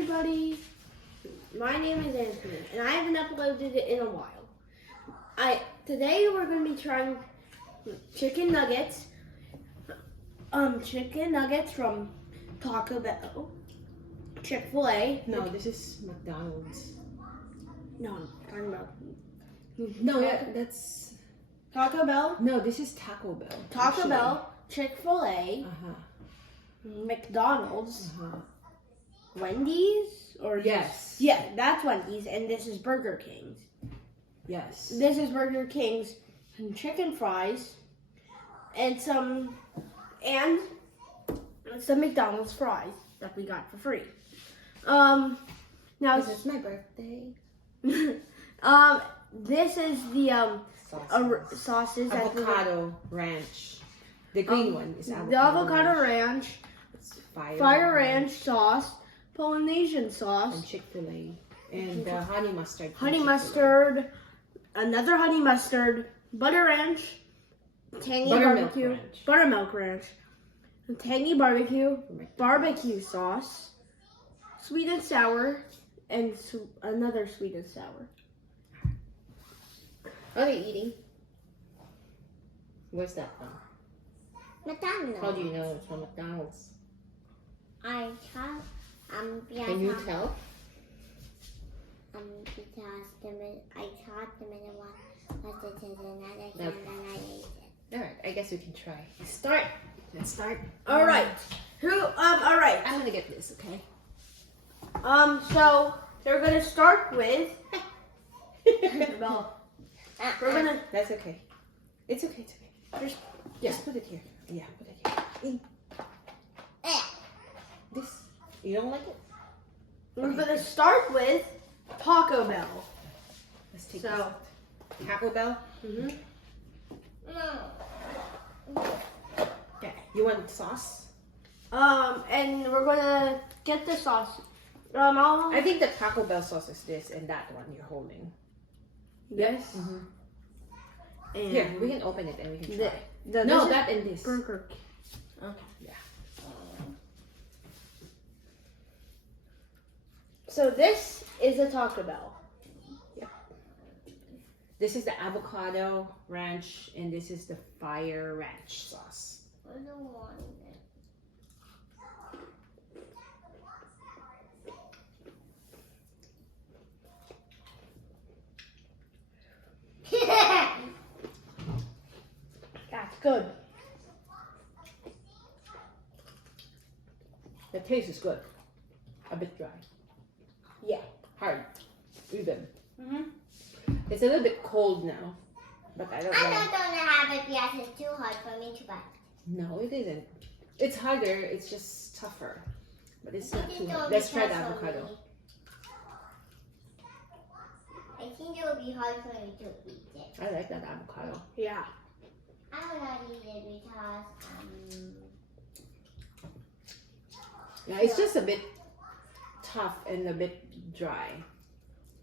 everybody. My name is Anthony, and I haven't uploaded it in a while. Today we're going to be trying chicken nuggets. Chicken nuggets from Taco Bell, Chick-fil-A. No, this is McDonald's. No, I'm talking about No, yeah, that's... Taco Bell. No, this is Taco Bell. Taco actually. Bell, Chick-fil-A, McDonald's, Wendy's, or Yes. yeah, that's Wendy's, and this is Burger King's. Yes. This is Burger King's chicken fries, and some McDonald's fries that we got for free. Now This is my birthday. this is the sauces that Avocado ranch. The green one is avocado. the avocado ranch, It's fire ranch sauce, Polynesian sauce, and Chick-fil-A, and the honey mustard. from honey Chick-fil-A. mustard, another honey mustard, butter ranch, tangy Buttermilk barbecue, ranch. buttermilk ranch, tangy barbecue, McDonald's. barbecue sauce, sweet and sour, and another sweet and sour. What are you eating? Where's that from? McDonald's. How do you know it's from McDonald's? I have Can you tell? because I taught them in the one, but it is another can Okay. and I ate it. All right, I guess we can try. Start. Let's start. All right. All right. I'm gonna get this, okay? So we're gonna start with. Well, we're gonna That's okay. It's okay. It's okay. just Just put it here. Yeah, put it here. Eh. This. You don't like it? we're gonna start with Taco Bell. Let's take So. this out. Taco Bell. No. Okay. You want sauce? And we're gonna get the sauce. I think the Taco Bell sauce is this and that one you're holding. Yes. And Here, we can open it and we can the, try. the No, this is that and this. Burger King. Okay. Yeah. So this is a Taco Bell. This is the avocado ranch and this is the fire ranch sauce. I don't want it. That's good. The taste is good. A bit dry. Yeah. Hard. Even. Mhm. It's a little bit cold now. But I don't I'm know. not gonna have it because it's too hard for me to bite. No, it isn't. It's harder. It's just tougher. But it's not It too will hard. be Let's try the tough for avocado. me. I think it will be hard for me to eat it. I like that avocado. Yeah. I will not eat it because Yeah, it's just a bit tough and a bit dry.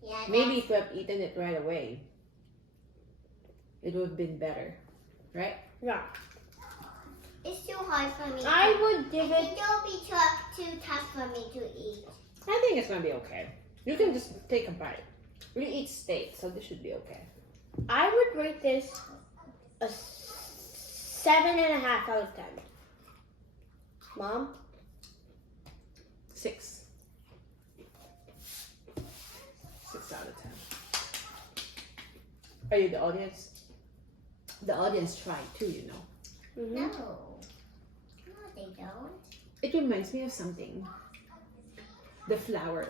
yeah. Maybe if we have eaten it right away, it would have been better. Right? Yeah. It's too hard for me. I would I give think it. it will be too tough for me to eat. I think it's gonna be okay. You can just take a bite. We eat steak, so this should be okay. I would rate this a 7.5 out of 10. Mom. 6. 6 out of 10. Are you the audience? The audience tried too, you know. Mm-hmm. No. No, they don't. It reminds me of something. The flour.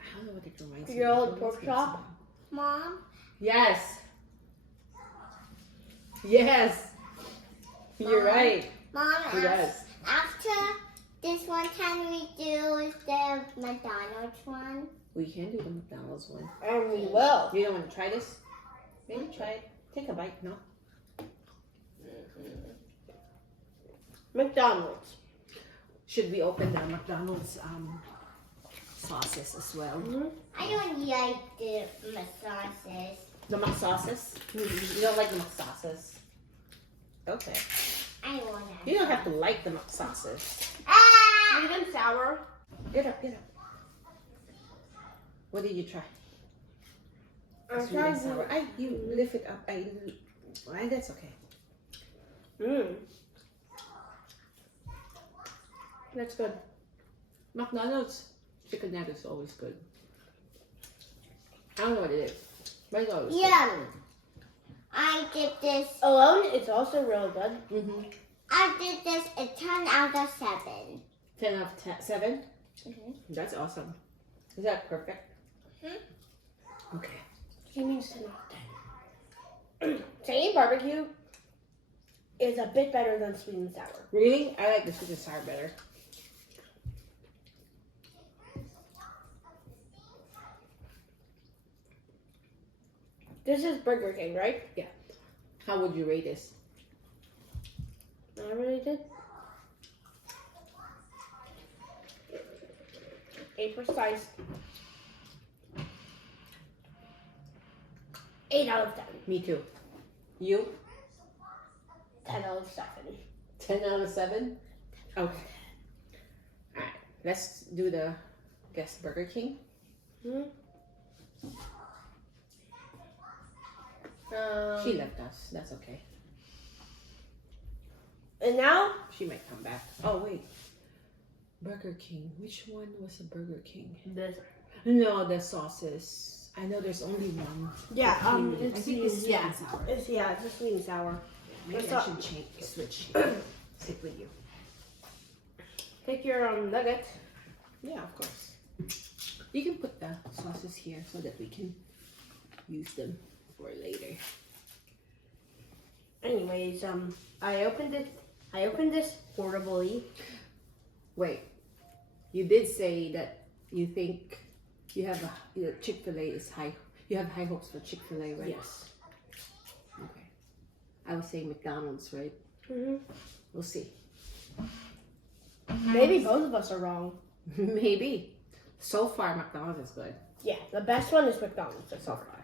I don't know what it reminds me Your of. old It pork reminds me of chop? something. Mom, Yes. Yes. You're Mom? right. Mom, Yes. after this one, can we do the McDonald's one? We can do the McDonald's one. And we will. You don't want to try this? Maybe try it. Take a bite, no? McDonald's. Should we open the McDonald's sauces as well? I don't like the sauces. The Mac sauces? You don't like the Mac sauces? Okay. I want You don't have to like the Mac sauces. Ah! sweet and sour. Get up, get up. What did you try? I'm Sweet and sour. You lift it up. That's okay. That's good. McDonald's chicken nuggets is always good. I don't know what it is, but it's always Yum. I did this. Alone, it's also really good. good. Mm-hmm. I did this a 10 out of 7. 10 out of 7? Mm-hmm. That's awesome. Is that perfect? Mhm. Okay. He means 10 out of 10. Saying barbecue is a bit better than sweet and sour. Really? I like the sweet and sour better. This is Burger King, right? How would you rate this? I really did. 8 precise. 8 out of 10. Me too. You? 10 out of 7. 10 out of 7? Okay. Alright. Let's do the guess Burger King. She left us. That's okay. And now, She might come back. Oh, wait. Burger King. Which one was a Burger King? this. No, the sauces. I know there's only one. Yeah, I it's think it's sweet yeah, and sour. it's a sweet and sour. Maybe It's I not- should switch. Stick with you. Take your nuggets. Yeah, of course. You can put the sauces here so that we can use them for later. Anyways, I opened this portably. Wait, you did say that you think you have Chick-fil-A is high. You have high hopes for Chick-fil-A, right? Yes. Okay. I was saying McDonald's, right? hmm We'll see. Maybe both of us are wrong. Maybe. So far, McDonald's is good. Yeah, the best one is McDonald's so So far. far.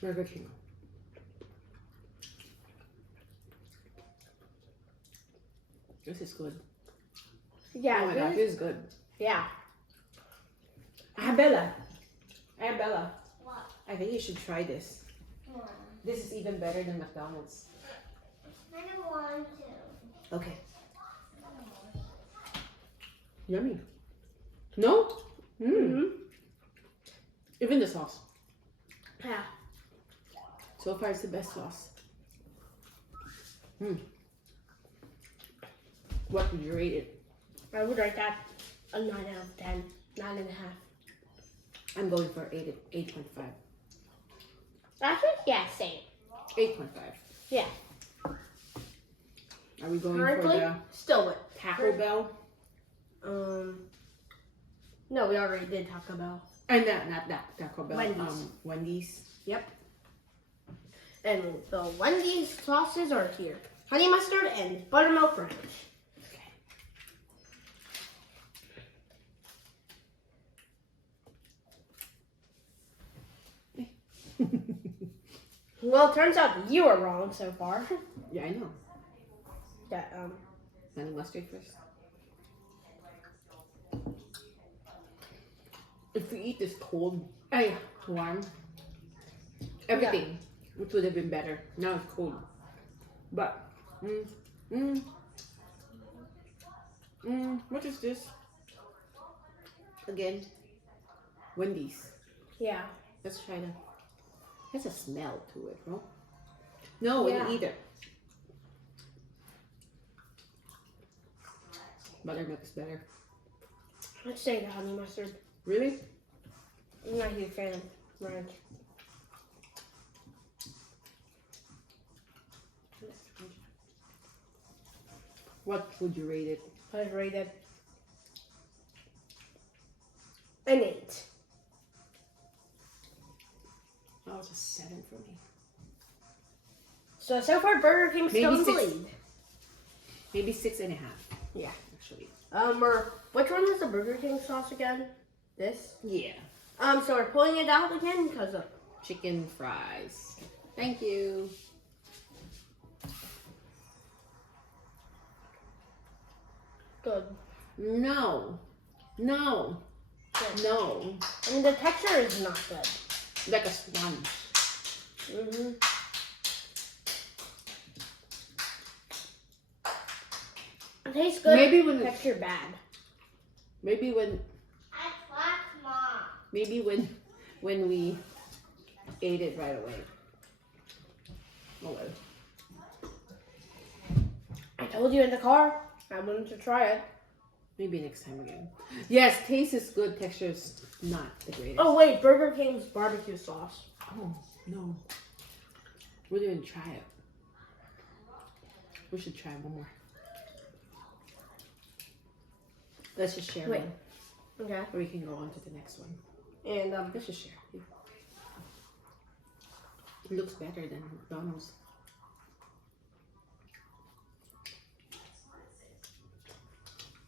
Burger King. This is good. Yeah, Oh my gosh, this is good. yeah. Bella. Bella. What? I think you should try this. This is even better than McDonald's. I don't want to. Okay. Yummy. No? Even the sauce. Yeah. So far, it's the best sauce. What would you rate it? I would rate that a 9 out of 10. 9.5. I'm going for 8.5. Actually, yeah, same. 8.5. Yeah. Are we going Currently, for the still with. Taco Bell? No, we already did Taco Bell. Not that Taco Bell. Wendy's. Wendy's. Yep. And the Wendy's sauces are here. Honey mustard and buttermilk ranch. Well, it turns out that you are wrong so far. Yeah, I know. Yeah, Honey mustard first. If we eat this cold, warm, everything, it would have been better. Now it's cold. But, what is this? Again, Wendy's. yeah. Let's try that. There's a smell to it, no? No, Yeah. we eat it. Buttermilk is better. Let's say the honey mustard. Really? I'm not a huge fan of ranch. What would you rate it? I'd rate it an 8. That was a 7 for me. So far, Burger King's still in the 6. lead. Maybe 6.5. Yeah. Actually. Which one is the Burger King sauce again? This? Yeah. So we're pulling it out again because of Chicken fries. Thank you. Good. No. No. Good. No. I mean, the texture is not good. Like a sponge. Mm-hmm. It tastes good. Maybe when Texture bad. maybe when I trust Mom. maybe when we ate it right away. Oh well. I told you in the car. I wanted to try it. Maybe next time again. Yes, taste is good. Texture is not the greatest. Oh wait, Burger King's barbecue sauce. Oh, no. We didn't try it. We should try one more. Let's just share Wait. one. Okay. Or we can go on to the next one. And Let's just share. It looks better than McDonald's.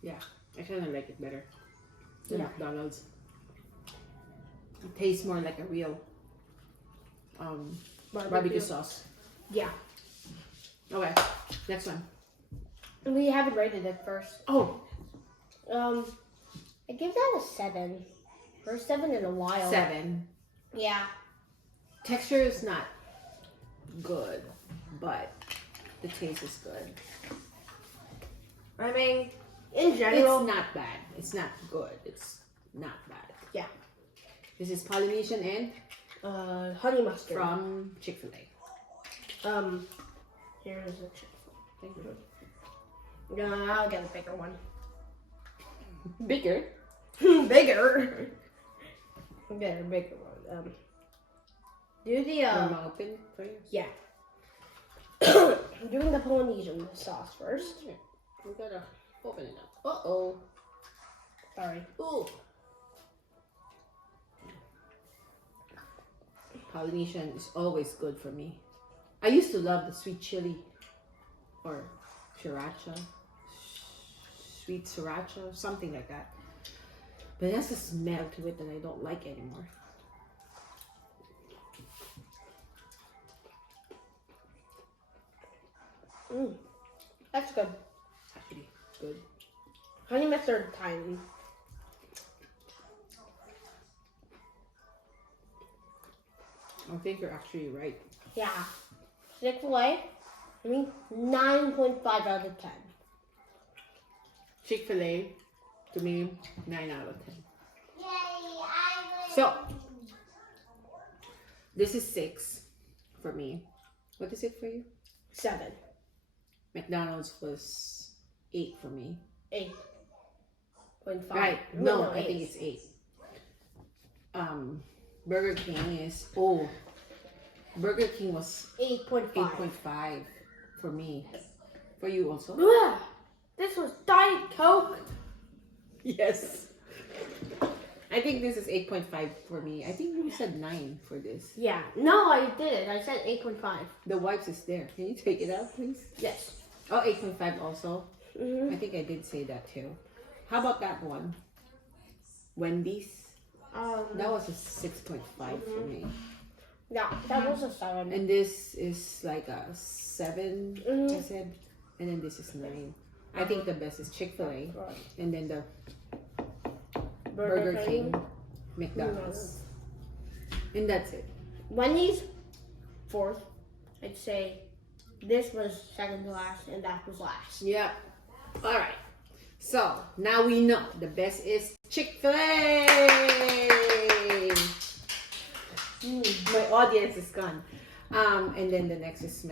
Yeah, I kind of like it better than Yeah. McDonald's. It tastes more like a real barbecue sauce. Yeah. Okay, next one. We haven't rated it first. Oh, I give that a 7. First 7 in a while. 7. Yeah. Texture is not good, but the taste is good. I mean, in general. It's not bad. It's not good. It's not bad. Yeah. This is Polynesian and Honey mustard. from Chick-fil-A. Here is a chip. Thank you. Yeah, I'll get a bigger one. Bigger. Bigger. I'll get a bigger one. Do the Your mouth open for you. yeah. I'm doing the Polynesian sauce first. Here, we gotta open it up. Uh-oh. Sorry. Ooh. Polynesian is always good for me. I used to love the sweet chili or sriracha, sweet sriracha, something like that. But that's a smell to it that I don't like anymore. That's good. Actually, good. Honey mustard tiny. I think you're actually right. Yeah. Chick-fil-A. I mean, 9.5 out of 10. Chick-fil-A, to me, 9 out of 10. Yay, I will. So, this is 6 for me. What is it for you? 7. McDonald's was 8 for me. 8.5. Right. No, I think it's 8. Burger King is Burger King was 8.5. 8.5 for me. For you also? Ugh, this was Diet Coke. Yes. I think this is 8.5 for me. I think you said 9 for this. Yeah. No, I did. I said 8.5. The wipes is there. Can you take it out, please? Yes. Oh, 8.5 also. Mm-hmm. I think I did say that too. How about that one? Wendy's. That was a 6.5 for me. Yeah, that was a 7. And this is like a 7, I said. And then this is 9. I think the best is Chick-fil-A. Right. And then the Burger King, McDonald's. And that's it. Wendy's 4th. I'd say this was second to last and that was last. Yeah. All right. So now we know the best is Chick-fil-A. My audience is gone. And then the next is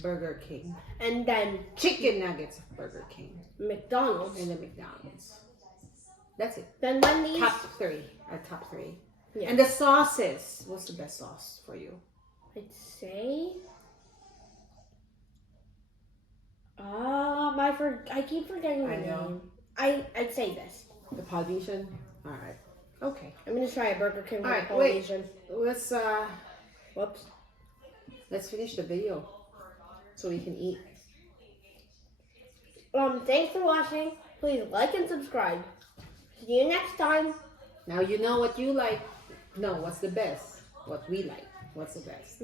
Burger King. And then Chicken nuggets of Burger King. McDonald's. And then McDonald's. That's it. Then Wendy's. Top 3. Our top 3. Yeah. And the sauces. What's the best sauce for you? I'd say. I keep forgetting the I know. name. I'd say this. The Polynesian? Alright. Okay. I'm gonna try a Burger King with Alright, Polynesian. Let's Whoops. let's finish the video so we can eat. Thanks for watching. Please like and subscribe. See you next time. Now you know what you like. No, what's the best? What we like. What's the best?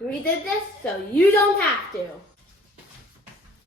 We did this so you don't have to.